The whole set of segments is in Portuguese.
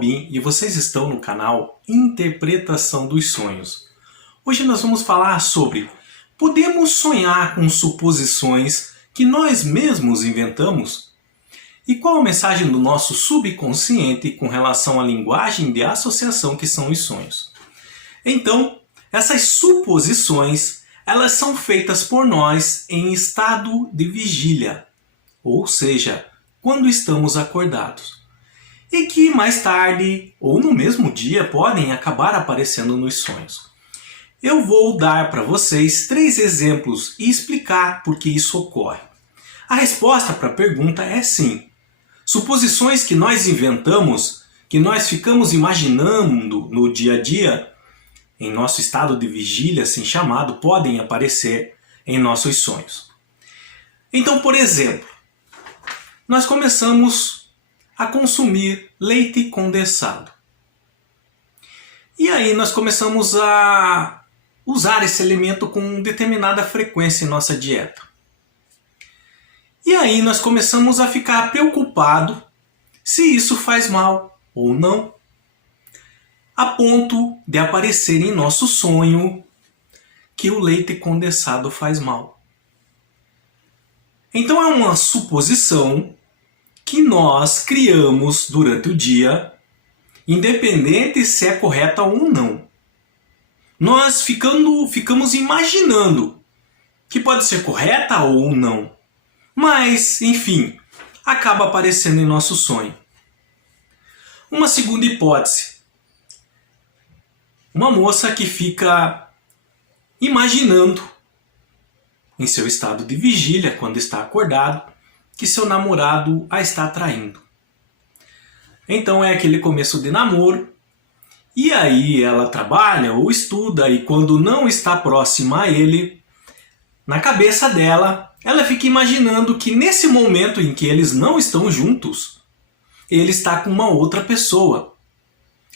Albin e vocês estão no canal Interpretação dos Sonhos. Hoje nós vamos falar sobre: podemos sonhar com suposições que nós mesmos inventamos? E qual a mensagem do nosso subconsciente com relação à linguagem de associação que são os sonhos? Então, essas suposições, elas são feitas por nós em estado de vigília, ou seja, quando estamos acordados, e que mais tarde ou no mesmo dia podem acabar aparecendo nos sonhos. Eu vou dar para vocês 3 exemplos e explicar por que isso ocorre. A resposta para a pergunta é sim. Suposições que nós inventamos, que nós ficamos imaginando no dia a dia, em nosso estado de vigília, assim chamado, podem aparecer em nossos sonhos. Então, por exemplo, nós começamos a consumir leite condensado. E aí nós começamos a usar esse alimento com determinada frequência em nossa dieta. E aí nós começamos a ficar preocupados se isso faz mal ou não, a ponto de aparecer em nosso sonho que o leite condensado faz mal. Então é uma suposição que nós criamos durante o dia, independente se é correta ou não. Nós ficamos imaginando que pode ser correta ou não. Mas, enfim, acaba aparecendo em nosso sonho. Uma segunda hipótese. Uma moça que fica imaginando, em seu estado de vigília, quando está acordado, que seu namorado a está traindo. Então é aquele começo de namoro, e aí ela trabalha ou estuda, e quando não está próxima a ele, na cabeça dela, ela fica imaginando que nesse momento em que eles não estão juntos, ele está com uma outra pessoa.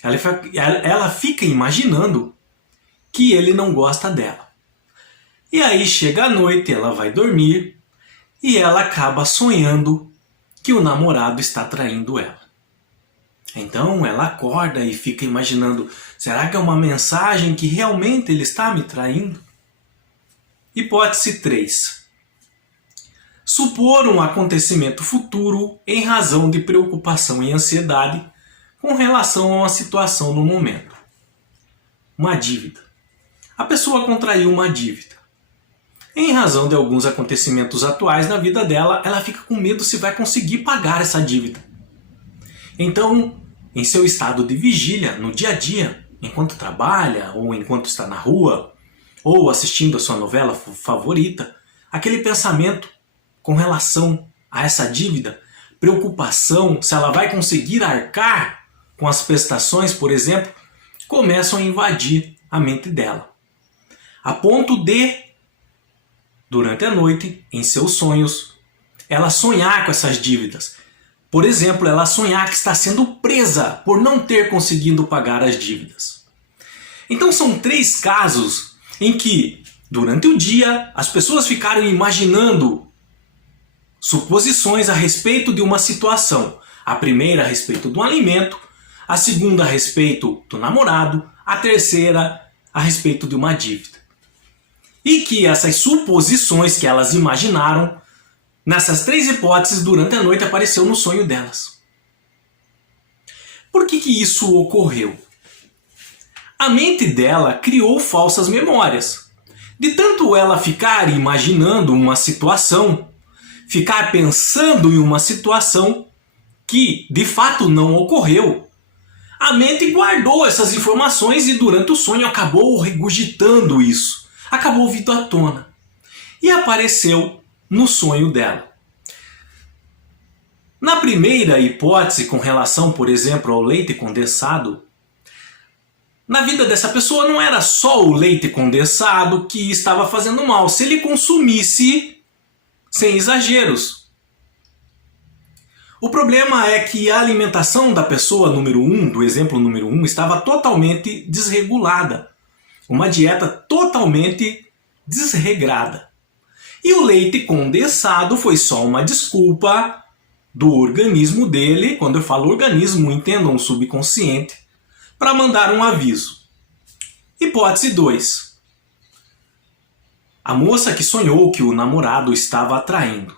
Ela fica imaginando que ele não gosta dela. E aí chega a noite, ela vai dormir, e ela acaba sonhando que o namorado está traindo ela. Então ela acorda e fica imaginando: será que é uma mensagem que realmente ele está me traindo? Hipótese 3. Supor um acontecimento futuro em razão de preocupação e ansiedade com relação a uma situação no momento. Uma dívida. A pessoa contraiu uma dívida. Em razão de alguns acontecimentos atuais na vida dela, ela fica com medo se vai conseguir pagar essa dívida. Então, em seu estado de vigília, no dia a dia, enquanto trabalha, ou enquanto está na rua, ou assistindo a sua novela favorita, aquele pensamento com relação a essa dívida, preocupação se ela vai conseguir arcar com as prestações, por exemplo, começam a invadir a mente dela. A ponto de, durante a noite, em seus sonhos, ela sonhar com essas dívidas. Por exemplo, ela sonhar que está sendo presa por não ter conseguido pagar as dívidas. Então são 3 casos em que, durante o dia, as pessoas ficaram imaginando suposições a respeito de uma situação. A primeira a respeito do alimento, a segunda a respeito do namorado, a terceira a respeito de uma dívida. E que essas suposições que elas imaginaram, nessas 3 hipóteses, durante a noite apareceu no sonho delas. Por que isso ocorreu? A mente dela criou falsas memórias. De tanto ela ficar imaginando uma situação, ficar pensando em uma situação que de fato não ocorreu, a mente guardou essas informações e durante o sonho acabou regurgitando isso. Acabou vindo à tona e apareceu no sonho dela. Na primeira hipótese, com relação, por exemplo, ao leite condensado, na vida dessa pessoa não era só o leite condensado que estava fazendo mal, se ele consumisse sem exageros. O problema é que a alimentação da pessoa número 1, do exemplo número 1, estava totalmente desregulada. Uma dieta totalmente desregrada. E o leite condensado foi só uma desculpa do organismo dele, quando eu falo organismo, entendam o subconsciente, para mandar um aviso. Hipótese 2. A moça que sonhou que o namorado estava atraindo.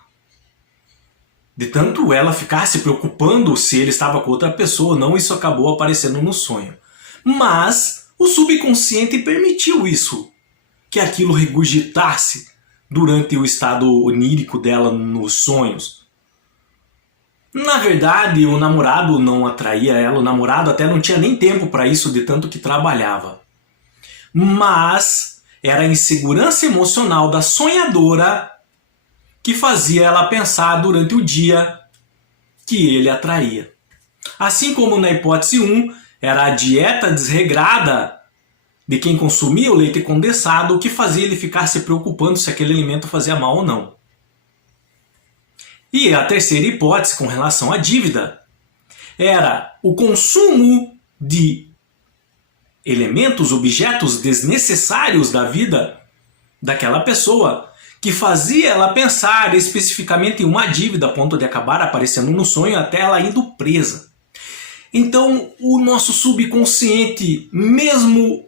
De tanto ela ficar se preocupando se ele estava com outra pessoa ou não, isso acabou aparecendo no sonho. Mas o subconsciente permitiu isso, que aquilo regurgitasse durante o estado onírico dela nos sonhos. Na verdade, o namorado não atraía ela, o namorado até não tinha nem tempo para isso de tanto que trabalhava. Mas era a insegurança emocional da sonhadora que fazia ela pensar durante o dia que ele atraía. Assim como na hipótese 1, era a dieta desregrada de quem consumia o leite condensado que fazia ele ficar se preocupando se aquele alimento fazia mal ou não. E a terceira hipótese com relação à dívida era o consumo de elementos, objetos desnecessários da vida daquela pessoa que fazia ela pensar especificamente em uma dívida a ponto de acabar aparecendo no sonho até ela indo presa. Então o nosso subconsciente, mesmo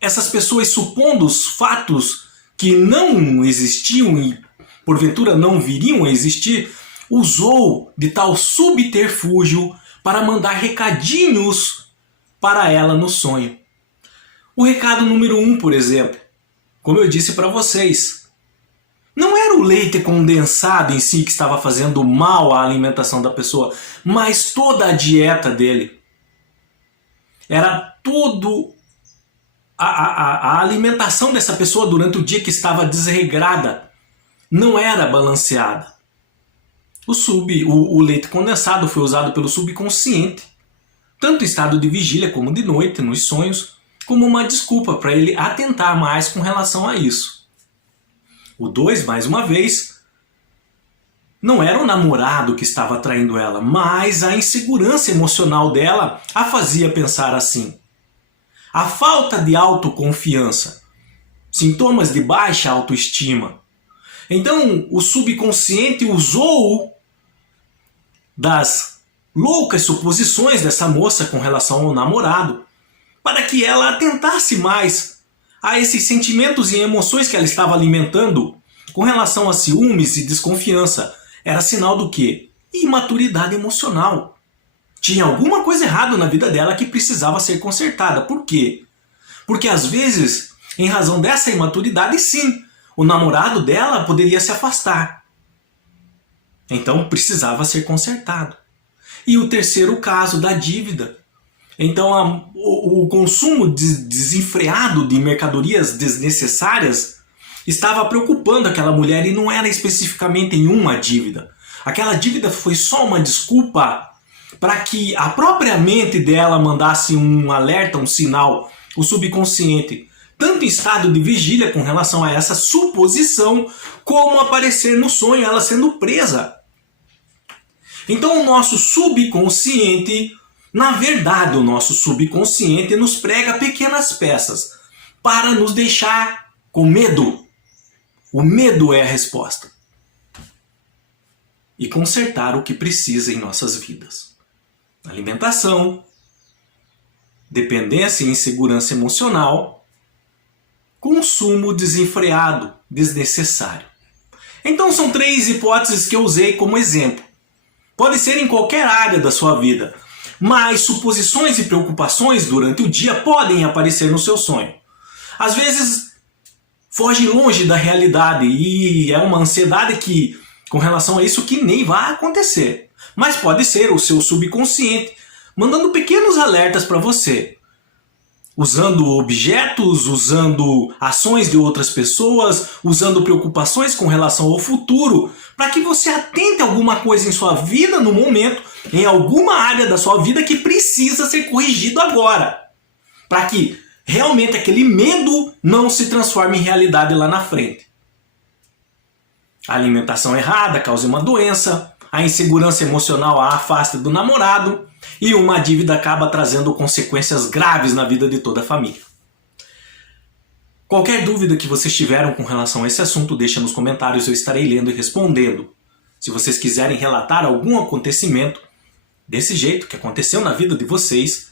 essas pessoas supondo os fatos que não existiam e porventura não viriam a existir, usou de tal subterfúgio para mandar recadinhos para ela no sonho. O recado número 1, por exemplo, como eu disse para vocês, não era o leite condensado em si que estava fazendo mal à alimentação da pessoa, mas toda a dieta dele. Era todo a alimentação dessa pessoa durante o dia que estava desregrada, não era balanceada. O leite condensado foi usado pelo subconsciente, tanto em estado de vigília como de noite, nos sonhos, como uma desculpa para ele atentar mais com relação a isso. O 2, mais uma vez, não era o namorado que estava atraindo ela, mas a insegurança emocional dela a fazia pensar assim. A falta de autoconfiança, sintomas de baixa autoestima. Então o subconsciente usou das loucas suposições dessa moça com relação ao namorado para que ela atentasse mais a esses sentimentos e emoções que ela estava alimentando com relação a ciúmes e desconfiança. Era sinal do quê? Imaturidade emocional. Tinha alguma coisa errada na vida dela que precisava ser consertada. Por quê? Porque às vezes, em razão dessa imaturidade, sim, o namorado dela poderia se afastar. Então precisava ser consertado. E o terceiro caso da dívida. Então o consumo desenfreado de mercadorias desnecessárias estava preocupando aquela mulher e não era especificamente em uma dívida. Aquela dívida foi só uma desculpa para que a própria mente dela mandasse um alerta, um sinal, o subconsciente, tanto em estado de vigília com relação a essa suposição, como aparecer no sonho ela sendo presa. Então o nosso subconsciente, na verdade o nosso subconsciente nos prega pequenas peças para nos deixar com medo. O medo é a resposta. E consertar o que precisa em nossas vidas. Alimentação, dependência e insegurança emocional, consumo desenfreado, desnecessário. Então são 3 hipóteses que eu usei como exemplo. Pode ser em qualquer área da sua vida, mas suposições e preocupações durante o dia podem aparecer no seu sonho. Às vezes foge longe da realidade e é uma ansiedade que, com relação a isso, que nem vai acontecer. Mas pode ser o seu subconsciente mandando pequenos alertas para você. Usando objetos, usando ações de outras pessoas, usando preocupações com relação ao futuro, para que você atente a alguma coisa em sua vida no momento, em alguma área da sua vida que precisa ser corrigido agora. Para que realmente aquele medo não se transforme em realidade lá na frente. A alimentação errada causa uma doença, a insegurança emocional a afasta do namorado e uma dívida acaba trazendo consequências graves na vida de toda a família. Qualquer dúvida que vocês tiveram com relação a esse assunto, deixa nos comentários, eu estarei lendo e respondendo. Se vocês quiserem relatar algum acontecimento desse jeito que aconteceu na vida de vocês,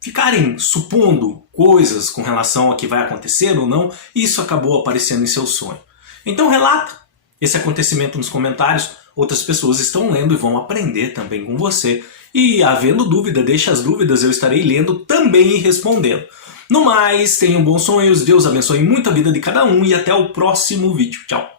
ficarem supondo coisas com relação a que vai acontecer ou não, e isso acabou aparecendo em seu sonho. Então relata esse acontecimento nos comentários, outras pessoas estão lendo e vão aprender também com você. E havendo dúvida, deixa as dúvidas, eu estarei lendo também e respondendo. No mais, tenham bons sonhos, Deus abençoe muito a vida de cada um e até o próximo vídeo. Tchau!